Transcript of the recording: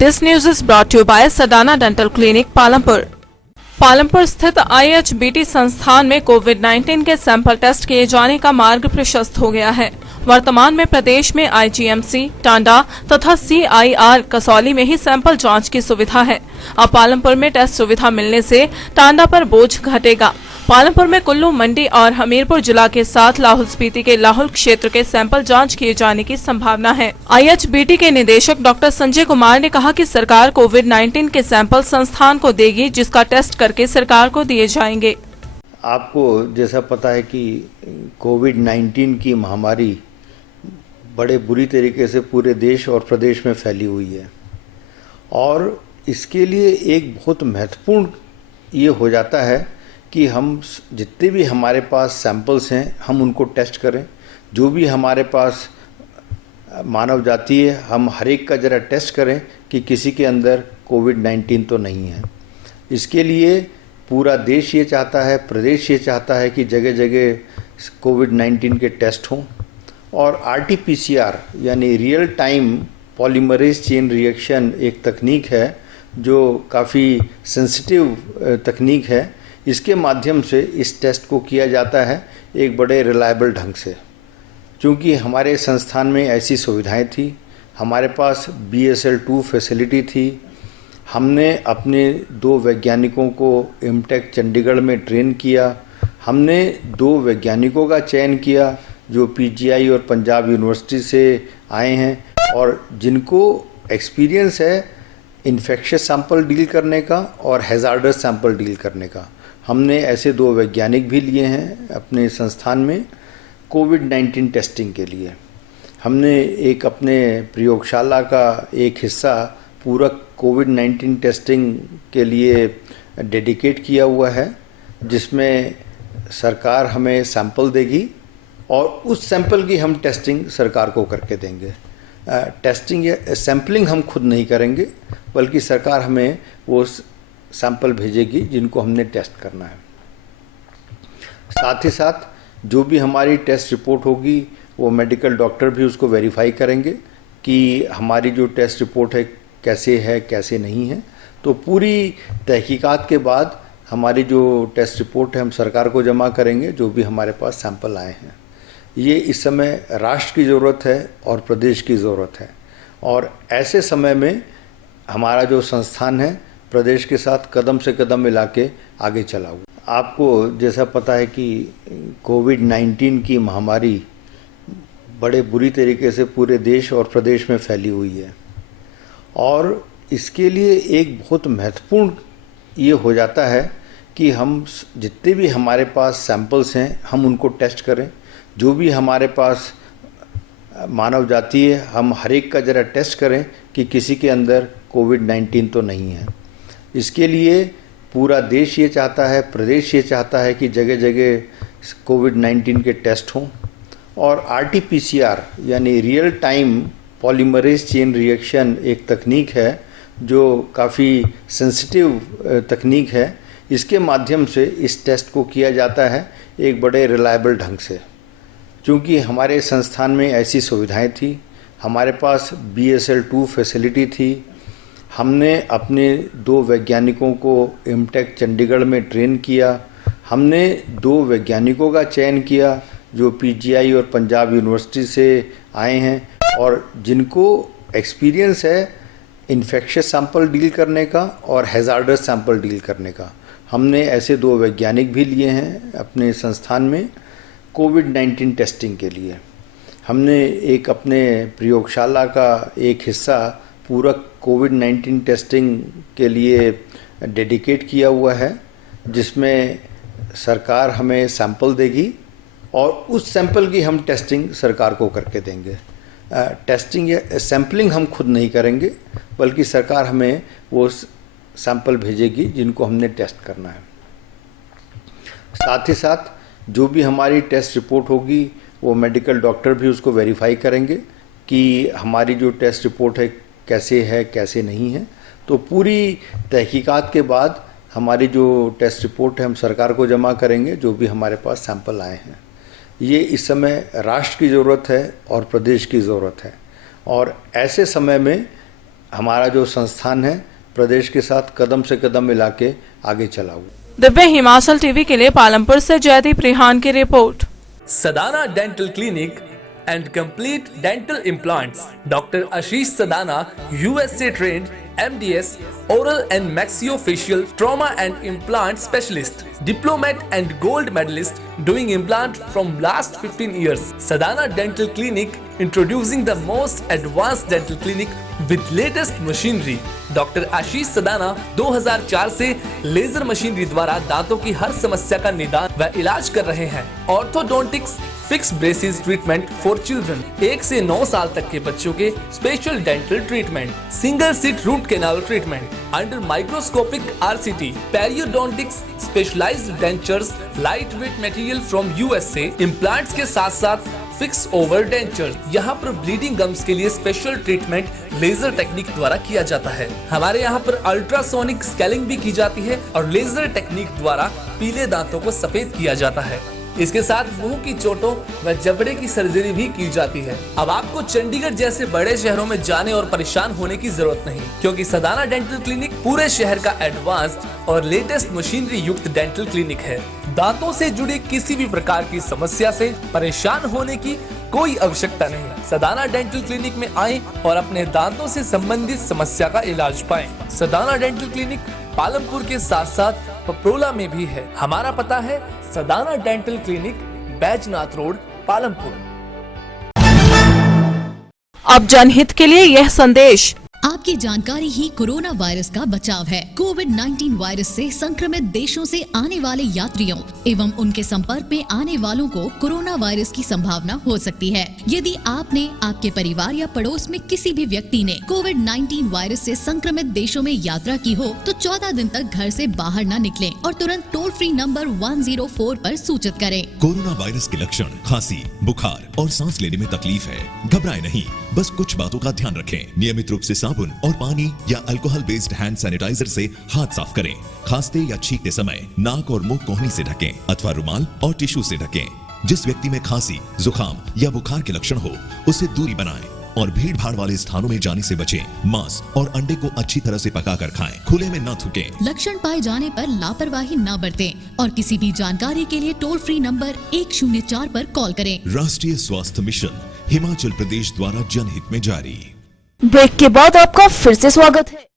This news is brought to you by Sadana Dental Clinic, Palampur. Palampur स्थित IHBT संस्थान में कोविड-19 के सैंपल टेस्ट किए जाने का मार्ग प्रशस्त हो गया है। वर्तमान में प्रदेश में IGMC, टांडा तथा CIR कसौली में ही सैंपल जांच की सुविधा है। अब पालमपुर में टेस्ट सुविधा मिलने से टांडा पर बोझ घटेगा। पालमपुर में कुल्लू, मंडी और हमीरपुर जिला के साथ लाहौल स्पीति के लाहौल क्षेत्र के सैंपल जांच किए जाने की संभावना है। IHBT के निदेशक डॉक्टर संजय कुमार ने कहा कि सरकार कोविड-19 के सैंपल संस्थान को देगी, जिसका टेस्ट करके सरकार को दिए जाएंगे। आपको जैसा पता है कि कोविड-19 की महामारी बड़े बुरी तरीके से पूरे देश और प्रदेश में फैली हुई है और इसके लिए एक बहुत महत्वपूर्ण ये हो जाता है कि हम जितने भी हमारे पास सैंपल्स हैं हम उनको टेस्ट करें। जो भी हमारे पास मानव जाति है हम हर एक का ज़रा टेस्ट करें कि किसी के अंदर कोविड-19 तो नहीं है। इसके लिए पूरा देश ये चाहता है, प्रदेश ये चाहता है कि जगह जगह कोविड-19 के टेस्ट हों और RT-PCR यानी real time polymerase chain reaction एक तकनीक है जो काफ़ी सेंसिटिव तकनीक है। इसके माध्यम से इस टेस्ट को किया जाता है एक बड़े रिलायबल ढंग से। क्योंकि हमारे संस्थान में ऐसी सुविधाएं थी, हमारे पास BSL-2 फैसिलिटी थी, हमने अपने 2 वैज्ञानिकों को एमटेक चंडीगढ़ में ट्रेन किया, हमने 2 वैज्ञानिकों का चयन किया जो PGI और पंजाब यूनिवर्सिटी से आए हैं और जिनको एक्सपीरियंस है इन्फेक्शियस सैंपल डील करने का और हैज़ार्डस सैंपल डील करने का। हमने ऐसे 2 वैज्ञानिक भी लिए हैं अपने संस्थान में कोविड-19 टेस्टिंग के लिए। हमने एक अपने प्रयोगशाला का एक हिस्सा पूरा कोविड-19 टेस्टिंग के लिए डेडिकेट किया हुआ है, जिसमें सरकार हमें सैंपल देगी और उस सैंपल की हम टेस्टिंग सरकार को करके देंगे। टेस्टिंग या सैंपलिंग हम खुद नहीं करेंगे, बल्कि सरकार हमें वो सैंपल भेजेगी जिनको हमने टेस्ट करना है। साथ ही साथ जो भी हमारी टेस्ट रिपोर्ट होगी वो मेडिकल डॉक्टर भी उसको वेरीफाई करेंगे कि हमारी जो टेस्ट रिपोर्ट है कैसे नहीं है। तो पूरी तहकीकात के बाद हमारी जो टेस्ट रिपोर्ट है हम सरकार को जमा करेंगे, जो भी हमारे पास सैंपल आए हैं। ये इस समय राष्ट्र की ज़रूरत है और प्रदेश की ज़रूरत है और ऐसे समय में हमारा जो संस्थान है प्रदेश के साथ कदम से कदम मिला के आगे चला हुआ। आपको जैसा पता है कि कोविड-19 की महामारी बड़े बुरी तरीके से पूरे देश और प्रदेश में फैली हुई है और इसके लिए एक बहुत महत्वपूर्ण ये हो जाता है कि हम जितने भी हमारे पास सैंपल्स हैं हम उनको टेस्ट करें। जो भी हमारे पास मानव जाति है हम हर एक का ज़रा टेस्ट करें कि किसी के अंदर कोविड-19 तो नहीं है। इसके लिए पूरा देश ये चाहता है, प्रदेश ये चाहता है कि जगह जगह कोविड-19 के टेस्ट हों और RT-PCR यानी real time polymerase chain reaction एक तकनीक है जो काफ़ी सेंसिटिव तकनीक है। इसके माध्यम से इस टेस्ट को किया जाता है एक बड़े रिलायबल ढंग से। क्योंकि हमारे संस्थान में ऐसी सुविधाएं थी, हमारे पास BSL-2 फैसिलिटी थी, हमने अपने 2 वैज्ञानिकों को एमटेक चंडीगढ़ में ट्रेन किया, हमने 2 वैज्ञानिकों का चयन किया जो PGI और पंजाब यूनिवर्सिटी से आए हैं और जिनको एक्सपीरियंस है इन्फेक्शियस सैंपल डील करने का और हैज़ार्डस सैंपल डील करने का। हमने ऐसे 2 वैज्ञानिक भी लिए हैं अपने संस्थान में कोविड-19 टेस्टिंग के लिए। हमने एक अपने प्रयोगशाला का एक हिस्सा पूरा कोविड-19 टेस्टिंग के लिए डेडिकेट किया हुआ है, जिसमें सरकार हमें सैंपल देगी और उस सैंपल की हम टेस्टिंग सरकार को करके देंगे। टेस्टिंग या सैंपलिंग हम खुद नहीं करेंगे, बल्कि सरकार हमें वो सैंपल भेजेगी जिनको हमने टेस्ट करना है। साथ ही साथ जो भी हमारी टेस्ट रिपोर्ट होगी वो मेडिकल डॉक्टर भी उसको वेरीफाई करेंगे कि हमारी जो टेस्ट रिपोर्ट है कैसे नहीं है। तो पूरी तहकीकात के बाद हमारी जो टेस्ट रिपोर्ट है हम सरकार को जमा करेंगे, जो भी हमारे पास सैंपल आए हैं। ये इस समय राष्ट्र की ज़रूरत है और प्रदेश की ज़रूरत है और ऐसे समय में हमारा जो संस्थान है प्रदेश के साथ कदम से कदम मिला के आगे चला हुआ। दिव्य हिमाचल टीवी के लिए पालमपुर से जयदीप रिहान की report. Sadhana Dental Clinic and Complete Dental Implants. Dr. Ashish Sadhana, USA trained MDS, oral and maxillofacial trauma and implant specialist, diplomat and gold medalist doing implant from last 15 years. Sadhana Dental Clinic introducing the most advanced dental clinic with latest machinery. Doctor Ashish Sadana 2004 से laser machinery द्वारा दांतों की हर समस्या का निदान व इलाज कर रहे हैं। Orthodontics, fix braces treatment for children, 1 से 9 साल तक के बच्चों के special dental treatment, single seat root canal treatment under microscopic RCT, periodontics, specialized dentures, light weight material from USA, implants के साथ साथ फिक्स ओवर डेंचर। यहाँ पर ब्लीडिंग गम्स के लिए स्पेशल ट्रीटमेंट लेजर टेक्निक द्वारा किया जाता है। हमारे यहाँ पर अल्ट्रासोनिक स्केलिंग भी की जाती है और लेजर टेक्निक द्वारा पीले दांतों को सफेद किया जाता है। इसके साथ मुंह की चोटों व जबड़े की सर्जरी भी की जाती है। अब आपको चंडीगढ़ जैसे बड़े शहरों में जाने और परेशान होने की जरूरत नहीं, क्योंकि सदाना डेंटल क्लिनिक पूरे शहर का एडवांस्ड और लेटेस्ट मशीनरी युक्त डेंटल क्लिनिक है। दांतों से जुड़े किसी भी प्रकार की समस्या से परेशान होने की कोई आवश्यकता नहीं। सदाना डेंटल क्लिनिक में आएं और अपने दांतों से संबंधित समस्या का इलाज पाएं। सदाना डेंटल क्लिनिक पालमपुर के साथ साथ पपरोला में भी है। हमारा पता है Sadana dental clinic, Baijnath road, Palampur. अब जनहित के लिए यह संदेश। आपकी जानकारी ही कोरोना वायरस का बचाव है। कोविड-19 वायरस से संक्रमित देशों से आने वाले यात्रियों एवं उनके संपर्क में आने वालों को कोरोना वायरस की संभावना हो सकती है। यदि आपने, आपके परिवार या पड़ोस में किसी भी व्यक्ति ने कोविड-19 वायरस से संक्रमित देशों में यात्रा की हो तो 14 दिन तक घर से बाहर न निकलें और तुरंत टोल फ्री नंबर 104 पर सूचित करें। कोरोना वायरस के लक्षण खांसी, बुखार और सांस लेने में तकलीफ है। घबराएं नहीं, बस कुछ बातों का ध्यान रखें। नियमित रूप से साबुन और पानी या अल्कोहल बेस्ड हैंड सैनिटाइजर से हाथ साफ करें। खांसते या छींकते समय नाक और मुंह कोहनी से ढकें अथवा रुमाल और टिश्यू से ढकें। जिस व्यक्ति में खांसी, जुकाम या बुखार के लक्षण हो उससे दूरी बनाएं और भीड़ भाड़ वाले स्थानों में जाने से बचें। मांस और अंडे को अच्छी तरह से पकाकर खाएं। खुले में न थूकें। लक्षण पाए जाने पर लापरवाही न बरतें और किसी भी जानकारी के लिए टोल फ्री नंबर 104 पर कॉल करें। राष्ट्रीय स्वास्थ्य मिशन हिमाचल प्रदेश द्वारा जनहित में जारी। ब्रेक के बाद आपका फिर से स्वागत है।